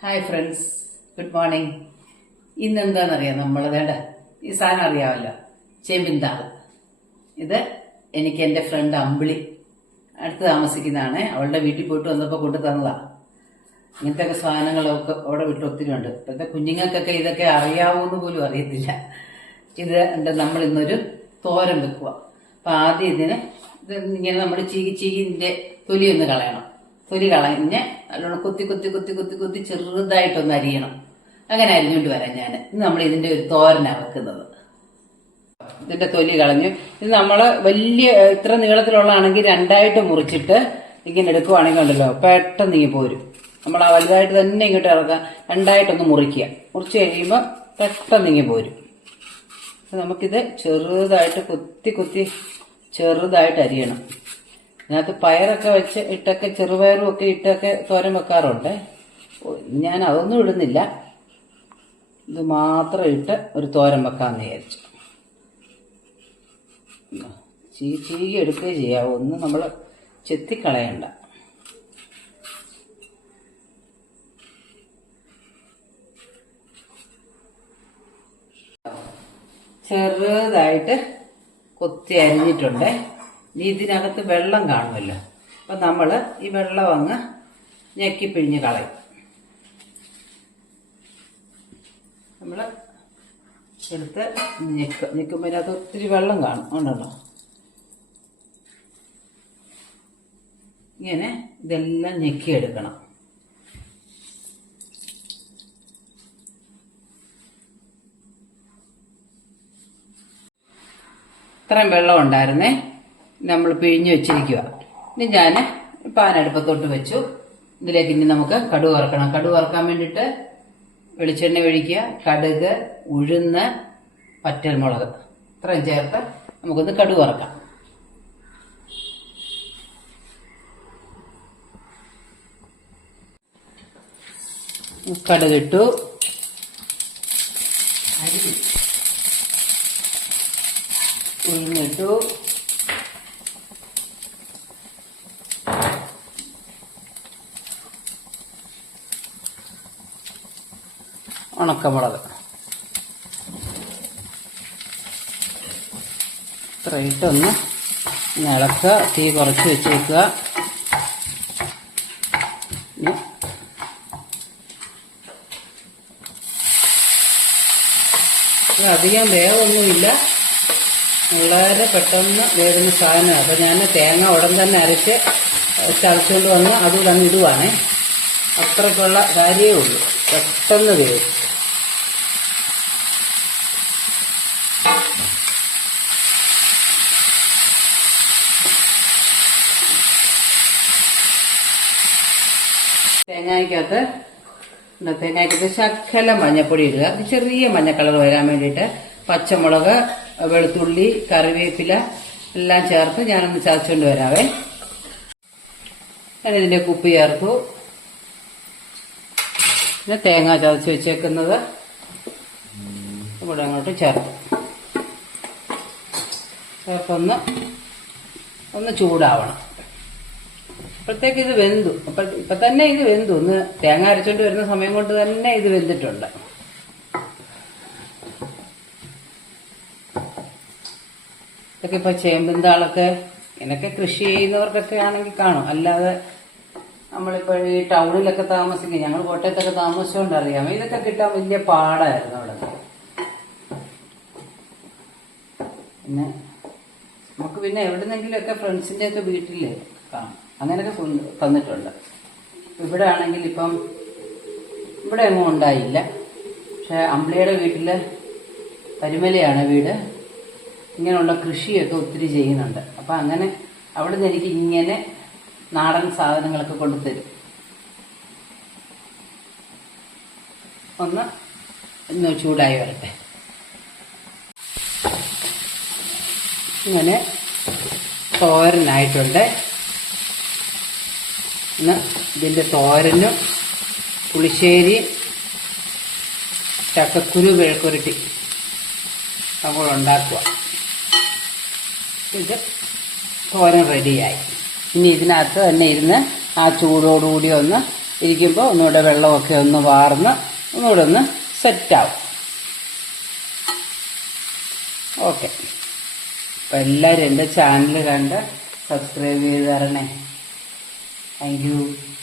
Hi friends good morning ഇന്ന് എന്താണെന്നറിയാം നമ്മൾ വേണ്ട. ഈ സാധനം അറിയാമല്ലോ. ചെമ്പിന്താൾ ഇത് എനിക്ക് എന്റെ ഫ്രണ്ട് അമ്പിളി. അടുത്ത് താമസിക്കുന്നതാണ്. അവളുടെ വീട്ടിൽ പോയിട്ട് വന്നപ്പോൾ കൊണ്ടു തന്നതാണ് ഇങ്ങനത്തെ ഒക്കെ സാധനങ്ങളൊക്കെ അവിടെ വീട്ടിൽ ഒത്തിരി ഉണ്ട്. ഇപ്പോഴത്തെ കുഞ്ഞുങ്ങൾക്കൊക്കെ ഇതൊക്കെ അറിയാവൂന്ന് പോലും അറിയത്തില്ല. ഇത് എന്താ നമ്മൾ ഇന്നൊരു തോരൻ വെക്കുക അപ്പം ആദ്യം ഇതിന് ഇത് ഇങ്ങനെ നമ്മൾ ചീകി ചീകിന്റെ തൊലി ഒന്ന് കളയണം. തൊലി കളഞ്ഞ് നല്ലോണം കൊത്തി കൊത്തി കൊത്തി കൊത്തി കൊത്തി ചെറുതായിട്ടൊന്ന് അരിയണം. അങ്ങനെ അരിഞ്ഞുകൊണ്ട് വരാം ഞാൻ ഇന്ന് നമ്മൾ ഇതിന്റെ ഒരു തോരനാണ് വെക്കുന്നത്. ഇതിന്റെ തൊലി കളഞ്ഞു ഇത് നമ്മൾ വലിയ ഇത്ര നീളത്തിലുള്ളതാണെങ്കിൽ രണ്ടായിട്ട് മുറിച്ചിട്ട് ഇങ്ങനെ എടുക്കുവാണെങ്കിൽ ഉണ്ടല്ലോ പെട്ടെന്ന് ഇങ്ങനെ പോരും. നമ്മൾ ആ വലുതായിട്ട് തന്നെ ഇങ്ങോട്ട് ഇറക്കാം. രണ്ടായിട്ടൊന്ന് മുറിക്കുക. മുറിച്ച് കഴിയുമ്പോൾ പെട്ടെന്ന് ഇങ്ങനെ പോരും. നമുക്കിത് ചെറുതായിട്ട് കൊത്തി കൊത്തി ചെറുതായിട്ട് അരിയണം. ഇതിനകത്ത് പയറൊക്കെ വെച്ച് ഇട്ടൊക്കെ ചെറുപയറും ഒക്കെ ഇട്ടൊക്കെ തോരൻ വെക്കാറുണ്ട്. ഞാൻ അതൊന്നും ഇടുന്നില്ല. ഇത് മാത്രം ഇട്ട് ഒരു തോരൻ വെക്കാമെന്ന് വിചാരിച്ചു. ചീ ചീകി എടുക്കുകയും ചെയ്യാം ഒന്നും നമ്മൾ ചെത്തിക്കളയണ്ട. ചെറുതായിട്ട് കൊത്തി അരിഞ്ഞിട്ടുണ്ട്. ഇനി ഇതിനകത്ത് വെള്ളം കാണുമല്ലോ. അപ്പം നമ്മൾ ഈ വെള്ളം അങ്ങ് ഞെക്കി പിഴിഞ്ഞ് കളയും. നമ്മൾ എടുത്ത് ഞെക്ക ഞെക്കുമ്പോൾ അതിനകത്ത് ഒത്തിരി വെള്ളം കാണും. ഉണ്ടല്ലോ. ഇങ്ങനെ ഇതെല്ലാം ഞെക്കിയെടുക്കണം. ഇത്രയും വെള്ളം ഉണ്ടായിരുന്നേ. നമ്മൾ പിഴിഞ്ഞു വെച്ചിരിക്കുക ഇനി ഞാൻ പാൻ അടുപ്പത്തോട്ട് വെച്ചു. ഇതിലേക്ക് ഇനി നമുക്ക് കടുക് വറക്കണം. കടുക് വറക്കാൻ വേണ്ടിയിട്ട് വെളിച്ചെണ്ണ ഒഴിക്കുക കടുക് ഉഴുന്ന് പറ്റൽമുളക് ഇത്രയും ചേർത്ത് നമുക്കൊന്ന് കടുക് വറക്കാം. കടുകിട്ടു. ഉഴുന്നിട്ടു. ഉണക്കമുളക് ഇത്രയിട്ടൊന്ന് ഇളക്കുക തീ കുറച്ച് വെച്ച് വെക്കുക. അധികം വേവൊന്നുമില്ല. വളരെ പെട്ടെന്ന് വേദന സാധനം അപ്പം ഞാൻ തേങ്ങ ഉടൻ തന്നെ അരച്ച് ചതച്ചുകൊണ്ട് വന്ന് അത് തന്നെ ഇടുവാണേ. അത്രയ്ക്കുള്ള കാര്യമേ ഉള്ളൂ. പെട്ടെന്ന് വേവും. തേങ്ങയ്ക്കകത്ത് തേങ്ങയ്ക്കകത്ത് ശക്കലം മഞ്ഞപ്പൊടി ഇടുക. ചെറിയ മഞ്ഞ കളർ വരാൻ വേണ്ടിയിട്ട് പച്ചമുളക് വെളുത്തുള്ളി കറിവേപ്പില എല്ലാം ചേർത്ത് ഞാനൊന്ന് ചതച്ചുകൊണ്ട് വരാവേ. ഞാൻ ഇതിന്റെ ഉപ്പ് ചേർത്തു. പിന്നെ തേങ്ങ ചതച്ച് വെച്ചേക്കുന്നത് ഇവിടെ അങ്ങോട്ട് ചേർത്തു. ചേർത്തൊന്ന് ഒന്ന് ചൂടാവണം. അപ്പോഴത്തേക്ക് ഇത് വെന്തു. അപ്പൊ ഇപ്പൊ തന്നെ ഇത് വെന്തു. ഒന്ന് തേങ്ങ അരച്ചോണ്ട് വരുന്ന സമയം കൊണ്ട് തന്നെ ഇത് വെന്തിട്ടുണ്ട്. ഇതൊക്കെ ഇപ്പൊ ചേമ്പിന്താളൊക്കെ ഇതൊക്കെ കൃഷി ചെയ്യുന്നവർക്കൊക്കെ ആണെങ്കിൽ കാണും. അല്ലാതെ നമ്മളിപ്പോ ഈ ടൗണിലൊക്കെ താമസിക്കും. ഞങ്ങൾ കോട്ടയത്തൊക്കെ താമസിച്ചുകൊണ്ട് അറിയാം. ഇതൊക്കെ കിട്ടാൻ വലിയ പാടായിരുന്നു അവിടെ. പിന്നെ നമുക്ക് പിന്നെ എവിടുന്നെങ്കിലുമൊക്കെ ഫ്രണ്ട്സിന്റെ ഒക്കെ വീട്ടിൽ കാണാം. അങ്ങനെയൊക്കെ തന്നിട്ടുണ്ട്. ഇവിടെ ആണെങ്കിൽ ഇപ്പം ഇവിടെ ഒന്നും ഉണ്ടായില്ല. പക്ഷെ അമ്പിളിയുടെ വീട്ടിൽ പരുമലയാണ് വീട്. ഇങ്ങനെയുള്ള കൃഷിയൊക്കെ ഒത്തിരി ചെയ്യുന്നുണ്ട്. അപ്പം അങ്ങനെ അവിടെ നിന്ന് എനിക്ക് ഇങ്ങനെ നാടൻ സാധനങ്ങളൊക്കെ കൊണ്ടുതരും. ഒന്ന് ഒന്ന് ചൂടായി വരട്ടെ. ഇങ്ങനെ തോരനായിട്ടുണ്ട്. ഇന്ന് ഇതിന്റെ തോരനും പുളിശ്ശേരി ചക്കക്കുരു വേൾക്കുരുട്ടി നമ്മൾ ഉണ്ടാക്കുക. ഇത് തോരൻ റെഡിയായി. ഇനി ഇതിനകത്ത് തന്നെ ഇരുന്ന് ആ ചൂടോടുകൂടി ഒന്ന് ഇരിക്കുമ്പോൾ ഒന്നുകൂടെ വെള്ളമൊക്കെ ഒന്ന് വാർന്ന് ഒന്നുകൂടെ ഒന്ന് സെറ്റാവും. ഓക്കെ. അപ്പം എല്ലാവരും എന്റെ ചാനൽ കണ്ട് സബ്സ്ക്രൈബ് ചെയ്ത് തരണേ. Thank you.